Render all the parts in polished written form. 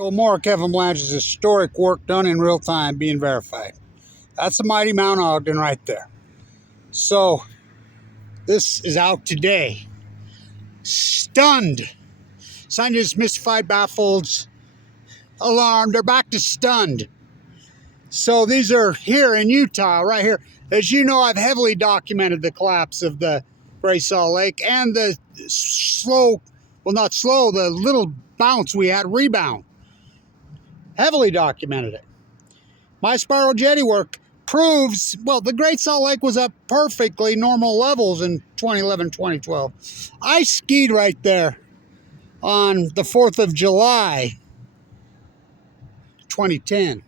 article, more of Kevin Blanchard's historic work done in real time being verified. That's the mighty Mount Ogden right there. So, this is out today. Stunned. Scientists mystified, baffled, alarmed. They're back to stunned. So these are here in Utah, right here. As you know, I've heavily documented the collapse of the Great Salt Lake and the slow, well, not slow, the little bounce we had, rebound. Heavily documented it. My spiral jetty work proves, well, the Great Salt Lake was at perfectly normal levels in 2011, 2012. I skied right there on the 4th of July, 2010.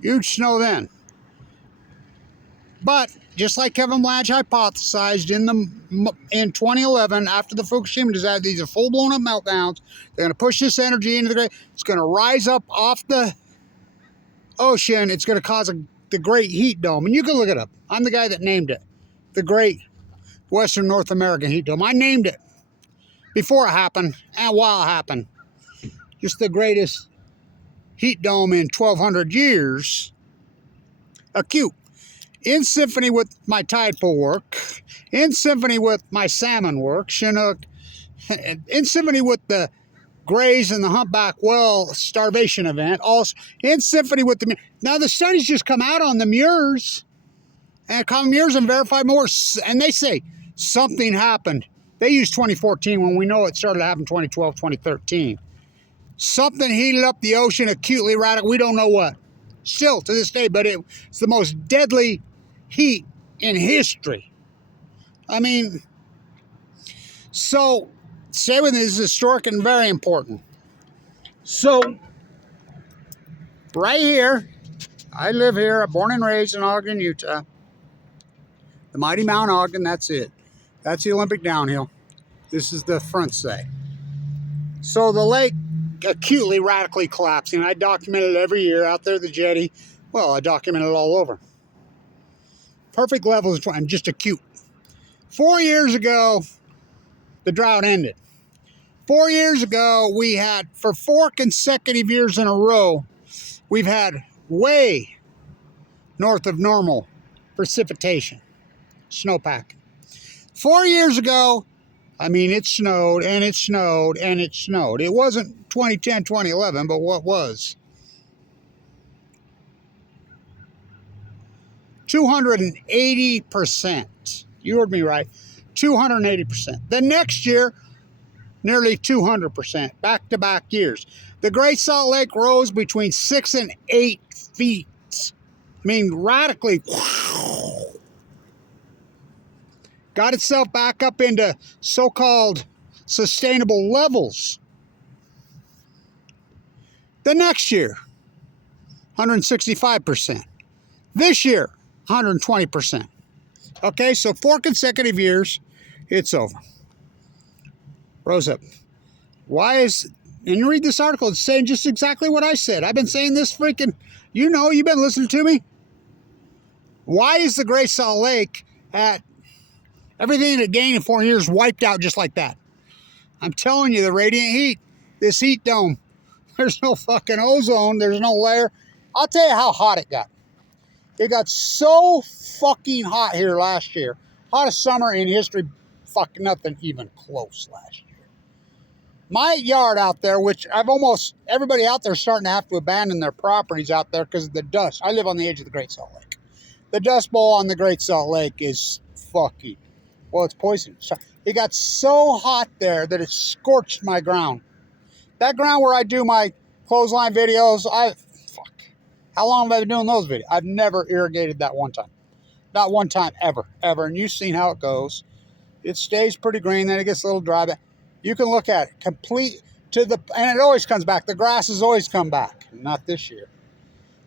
Huge snow then. But just like Kevin Blanch hypothesized in 2011, after the Fukushima disaster, these are full-blown up meltdowns. They're going to push this energy into the great. It's going to rise up off the ocean. It's going to cause the Great Heat Dome. And you can look it up. I'm the guy that named it. The Great Western North American Heat Dome. I named it before it happened and while it happened. Just the greatest heat dome in 1,200 years. Acute. In symphony with my tide pool work, in symphony with my salmon work, Chinook, in symphony with the grays and the humpback whale starvation event, also in symphony with the... Now the studies just come out on the Muirs, and come Muirs and verify more, and they say something happened. They use 2014 when we know it started happening 2012, 2013. Something heated up the ocean acutely radical. We don't know what. Still to this day, but it's the most deadly heat in history. I mean, so stay with me. This is historic and very important. So, right here, I live here. I'm born and raised in Ogden, Utah. The mighty Mount Ogden, that's it. That's the Olympic downhill. This is the front side. So the lake acutely radically collapsing. I document it every year out there, the jetty. Well, I document it all over. Perfect levels and just acute. 4 years ago, the drought ended. 4 years ago, we had, for 4 consecutive years in a row, we've had way north of normal precipitation, snowpack. 4 years ago, I mean, it snowed and it snowed and it snowed. It wasn't 2010, 2011, but what was? 280%. You heard me right. 280%. The next year, nearly 200%. Back-to-back years. The Great Salt Lake rose between 6 and 8 feet. I mean, radically. Got itself back up into so-called sustainable levels. The next year, 165%. This year, 120%. Okay, so 4 consecutive years, it's over. Rose up. Why is, and you read this article, it's saying just exactly what I said. I've been saying this freaking, you know, you've been listening to me. Why is the Great Salt Lake at everything it gained in 4 years wiped out just like that? I'm telling you, the radiant heat, this heat dome, there's no fucking ozone, there's no layer. I'll tell you how hot it got. It got so fucking hot here last year. Hottest summer in history, fucking nothing even close last year. My yard out there, which everybody out there is starting to have to abandon their properties out there because of the dust. I live on the edge of the Great Salt Lake. The Dust Bowl on the Great Salt Lake is fucking, well, it's poisonous. It got so hot there that it scorched my ground. That ground where I do my clothesline videos, how long have I been doing those videos? I've never irrigated that one time. Not one time, ever. And you've seen how it goes. It stays pretty green, then it gets a little dry. But you can look at it. And it always comes back. The grasses always come back. Not this year.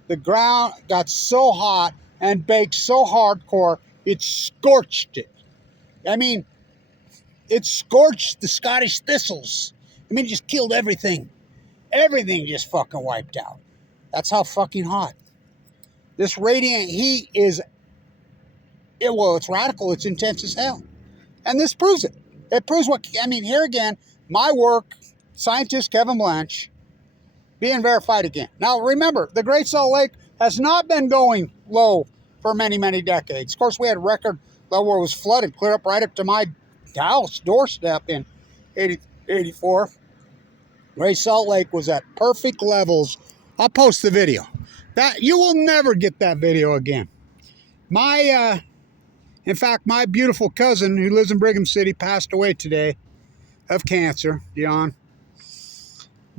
The ground got so hot and baked so hardcore, it scorched it. I mean, it scorched the Scottish thistles. I mean, it just killed everything. Everything just fucking wiped out. That's how fucking hot. This radiant heat is, it's radical, it's intense as hell. And this proves it. It proves what, I mean, here again, my work Scientist Kevin Blanch being verified again. Now remember, the Great Salt Lake has not been going low for many, many decades. Of course, we had record level where it was flooded, clear up right up to my house doorstep in 84. Great Salt Lake was at perfect levels. I'll post the video. That you will never get that video again. In fact, my beautiful cousin who lives in Brigham City passed away today of cancer, Dion.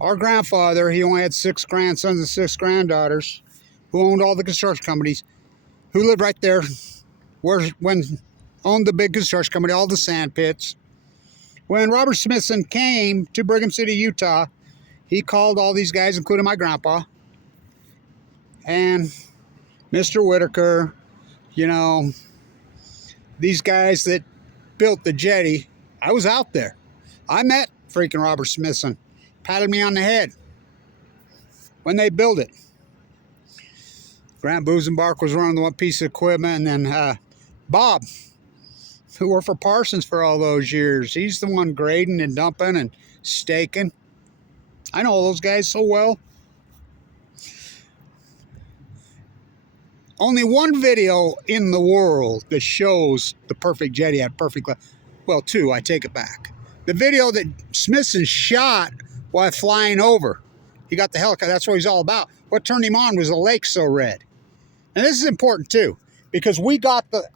Our grandfather, he only had 6 grandsons and 6 granddaughters who owned all the construction companies, who lived right there when owned the big construction company, all the sand pits. When Robert Smithson came to Brigham City, Utah, he called all these guys, including my grandpa, and Mr. Whitaker, you know, these guys that built the jetty. I was out there. I met freaking Robert Smithson. Patted me on the head when they built it. Grant Busenbark was running the one piece of equipment, and then Bob, who worked for Parsons for all those years, he's the one grading and dumping and staking. I know all those guys so well. Only one video in the world that shows the perfect jetty at perfect level. Well, 2, I take it back. The video that Smithson shot while flying over. He got the helicopter. That's what he's all about. What turned him on was the lake so red. And this is important too, because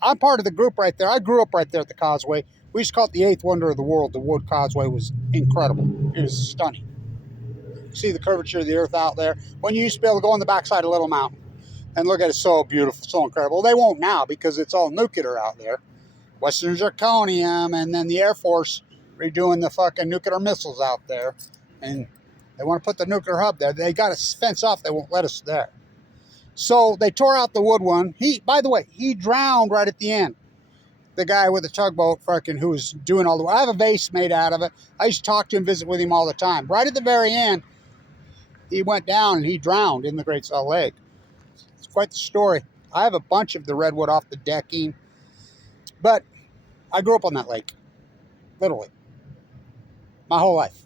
I'm part of the group right there. I grew up right there at the causeway. We used to call it the 8th wonder of the world. The wood causeway was incredible. It was stunning. See the curvature of the earth out there. When you used to be able to go on the backside of Little Mountain and look at it, so beautiful, so incredible. They won't now because it's all nuclear out there. Western zirconium, and then the Air Force redoing the fucking nuclear missiles out there. And they want to put the nuclear hub there. They got to fence off. They won't let us there. So they tore out the wood one. By the way, he drowned right at the end. The guy with the tugboat fucking who was doing all the work. I have a vase made out of it. I used to talk to him, visit with him all the time. Right at the very end, he went down and he drowned in the Great Salt Lake. It's quite the story. I have a bunch of the redwood off the decking. But I grew up on that lake. Literally. My whole life.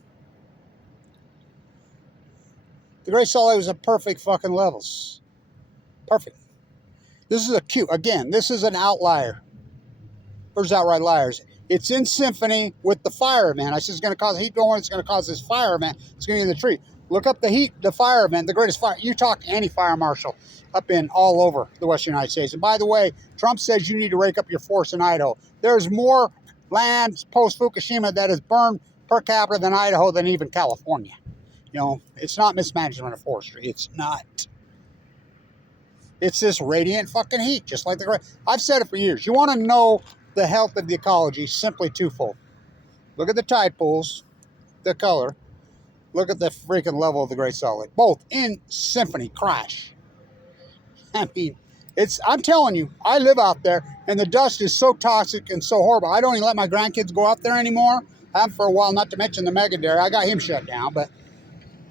The Great Salt Lake was at perfect fucking levels. Perfect. This is this is an outlier. There's outright liars. It's in symphony with the fire event. I said it's going to cause heat going. It's going to cause this fire event. It's going to be in the tree. Look up the fire event, the greatest fire. You talk to any fire marshal up in all over the Western United States. And by the way, Trump says you need to rake up your forest in Idaho. There's more land post-Fukushima that is burned per capita than Idaho than even California. You know, it's not mismanagement of forestry. It's not. It's this radiant fucking heat, just like I've said it for years. You want to know the health of the ecology, simply twofold. Look at the tide pools, the color. Look at the freaking level of the Great Salt Lake. Both in symphony, crash. I mean, I'm telling you, I live out there, and the dust is so toxic and so horrible. I don't even let my grandkids go out there anymore. I haven't for a while, not to mention the mega dairy. I got him shut down, but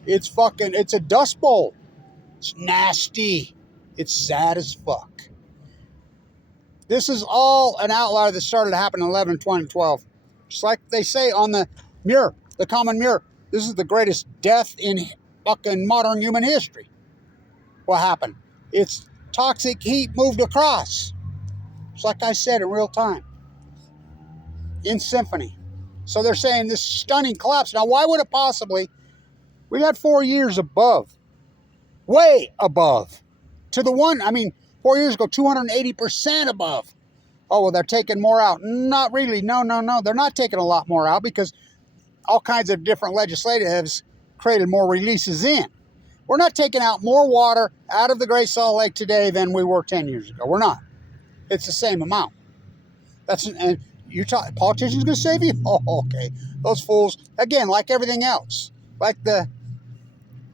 it's a dust bowl. It's nasty. It's sad as fuck. This is all an outlier that started to happen in 11, 20, 12. Just like they say on the mirror, the common mirror. This is the greatest death in fucking modern human history. What happened? It's toxic heat moved across. Just like I said, in real time. In symphony. So they're saying this stunning collapse. Now, why would it possibly? We got 4 years above. Way above. To the one, 4 years ago, 280% above. Oh, well, they're taking more out. Not really. No. They're not taking a lot more out because all kinds of different legislatives created more releases in. We're not taking out more water out of the Great Salt Lake today than we were 10 years ago. We're not. It's the same amount. And politicians going to save you? Oh, okay. Those fools, again, like everything else, like the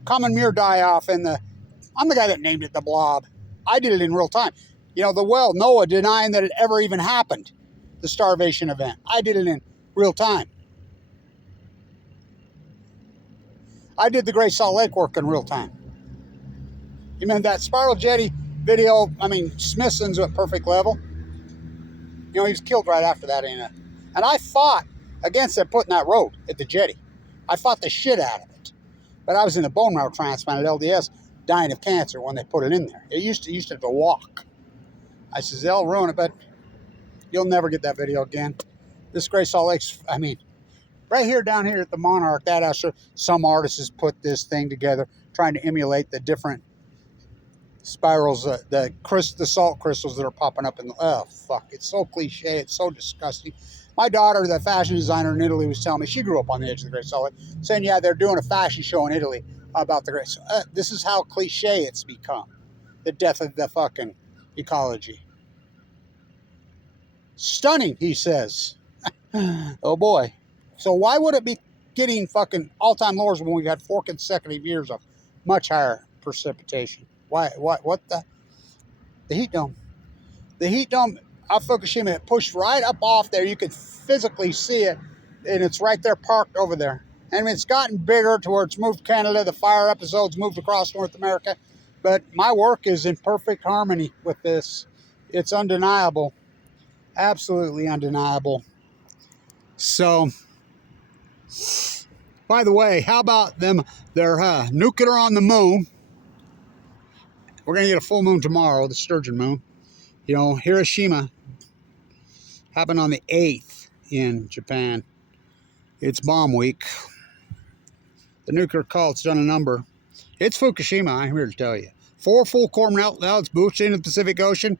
common mirror die-off and I'm the guy that named it the blob. I did it in real time. You know, Noah denying that it ever even happened, the starvation event. I did it in real time. I did the Great Salt Lake work in real time. You mean that spiral jetty video, Smithson's at perfect level. You know, he was killed right after that. And I fought against them putting that road at the jetty. I fought the shit out of it. But I was in a bone marrow transplant at LDS, dying of cancer when they put it in there. It used to have to walk. I says, they'll ruin it, but you'll never get that video again. This Great Salt Lake's, I mean, right here, down here at the Monarch, that house, some artists has put this thing together, trying to emulate the different spirals, the salt crystals that are popping up in the, oh, fuck, it's so cliche, it's so disgusting. My daughter, the fashion designer in Italy, was telling me, she grew up on the edge of the Great Salt Lake, saying, yeah, they're doing a fashion show in Italy about the Great Salt Lake. This is how cliche it's become. The death of the fucking ecology. Stunning, he says. Oh, boy. So why would it be getting fucking all-time lows when we've had 4 consecutive years of much higher precipitation? Why? What the heat dome? The heat dome of Fukushima, it pushed right up off there. You could physically see it, and it's right there parked over there. And it's gotten bigger to where it's moved Canada. The fire episodes moved across North America. But my work is in perfect harmony with this. It's undeniable. Absolutely undeniable. So, by the way, how about them? They're nuclear on the moon. We're going to get a full moon tomorrow, the sturgeon moon. You know, Hiroshima happened on the 8th in Japan. It's bomb week. The nuclear cult's done a number. It's Fukushima, I'm here to tell you. 4 full core meltdowns boosted into the Pacific Ocean.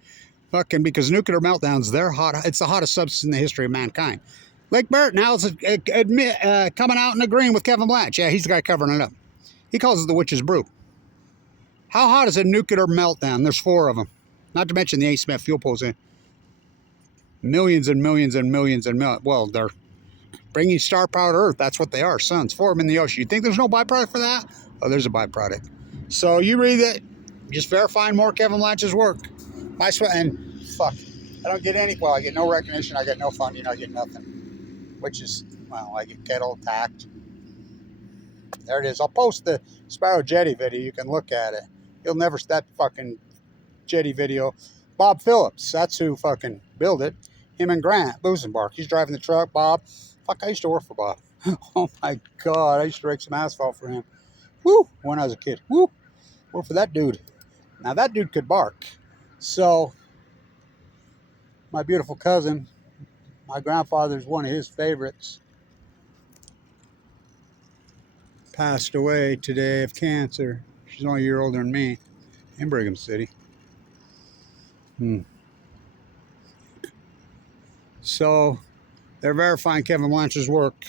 Fucking because nuclear meltdowns, they're hot. It's the hottest substance in the history of mankind. Lake Barrett now is coming out and agreeing with Kevin Blanch. Yeah, he's the guy covering it up. He calls it the witch's brew. How hot is a nuclear meltdown? There's 4 of them. Not to mention the A. fuel pools in. Millions and millions and millions and millions. Well, they're bringing star power to Earth. That's what they are. Suns. 4 of them in the ocean. You think there's no byproduct for that? Oh, there's a byproduct. So you read it. Just verifying more Kevin Blanch's work. My sweat and fuck. I don't get any. Well, I get no recognition. I get no funding. I get nothing. Which is, well, I get kettle attacked. There it is. I'll post the Sparrow Jetty video. You can look at it. You'll never see that fucking Jetty video. Bob Phillips. That's who fucking built it. Him and Grant Busenbark. He's driving the truck. Bob. Fuck, I used to work for Bob. Oh my God. I used to rake some asphalt for him. Woo. When I was a kid. Woo. Work for that dude. Now that dude could bark. So, my beautiful cousin, my grandfather's one of his favorites, passed away today of cancer. She's only a year older than me, in Brigham City. So, they're verifying Kevin Blanch's work.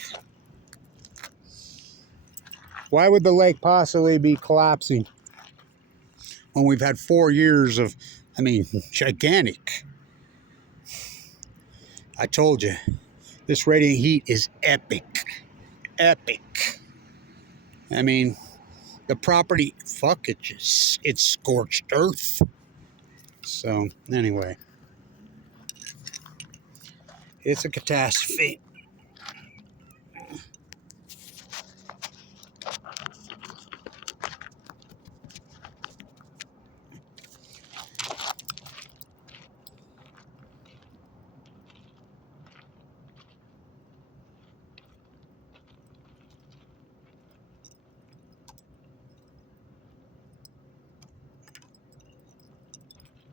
Why would the lake possibly be collapsing when we've had 4 years of, I mean, gigantic? I told you, this radiant heat is epic. Epic. I mean, the property, fuck it, it's scorched earth. So, anyway. It's a catastrophe.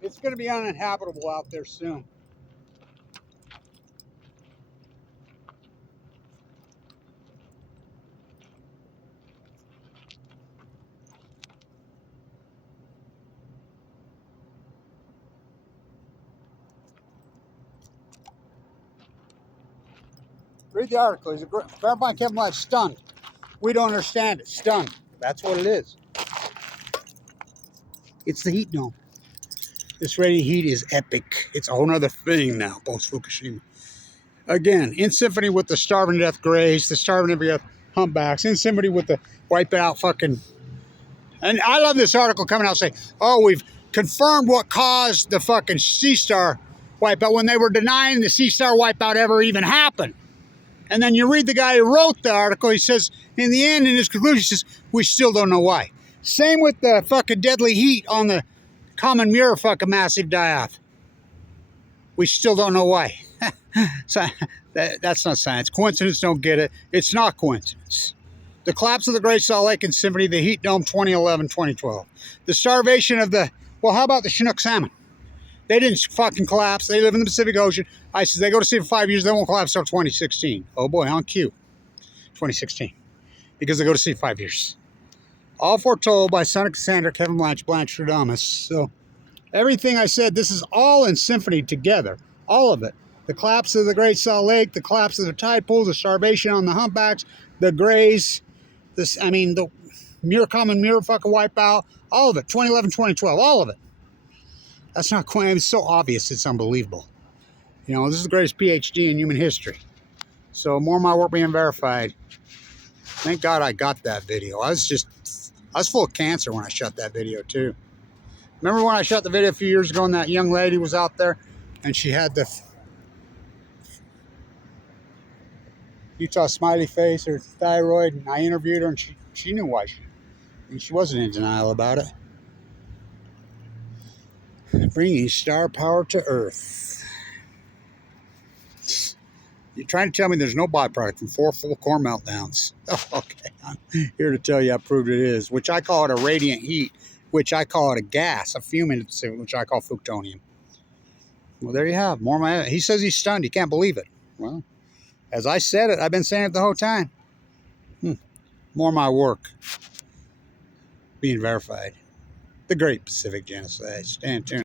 It's going to be uninhabitable out there soon. Read the article. He's a great, verifying Kevin Blanch, stunned. We don't understand it. Stunned. That's what it is. It's the heat dome. This radiant heat is epic. It's a whole other thing now, post-Fukushima. Again, in symphony with the starving to death grays, the starving to death humpbacks, in symphony with the wipe out fucking... And I love this article coming out saying, oh, we've confirmed what caused the fucking Sea Star wipeout when they were denying the Sea Star wipeout ever even happened. And then you read the guy who wrote the article, he says, in the end, in his conclusion, he says, we still don't know why. Same with the fucking deadly heat on the Common Muir fucking massive die-off. We still don't know why. So, that's not science. Coincidence, don't get it. It's not coincidence. The collapse of the Great Salt Lake and Symphony, the heat dome 2011, 2012. The starvation of the, well, how about the Chinook salmon? They didn't fucking collapse. They live in the Pacific Ocean. I said, they go to sea for 5 years, they won't collapse until 2016. Oh boy, on cue. 2016. Because they go to sea 5 years. All foretold by Son of Cassandra, Kevin Blanchard. So everything I said, this is all in symphony together. All of it. The collapse of the Great Salt Lake, the collapse of the tide pools, the starvation on the humpbacks, the grays, the common mirror fucking wipeout, all of it. 2011, 2012, all of it. That's not quite, it's so obvious, it's unbelievable. You know, this is the greatest PhD in human history. So more of my work being verified. Thank God I got that video. I was full of cancer when I shot that video too. Remember when I shot the video a few years ago and that young lady was out there and she had the Utah smiley face or thyroid, and I interviewed her and she knew why she wasn't in denial about it. Bringing star power to Earth. You're trying to tell me there's no byproduct from 4 full core meltdowns. Oh, okay, I'm here to tell you how proved it is, which I call it a radiant heat, which I call it a gas, a fume in it, which I call plutonium. Well, there you have more. He says he's stunned. He can't believe it. Well, as I said it, I've been saying it the whole time. More of my work being verified. The Great Pacific Genocide. Stand tuned.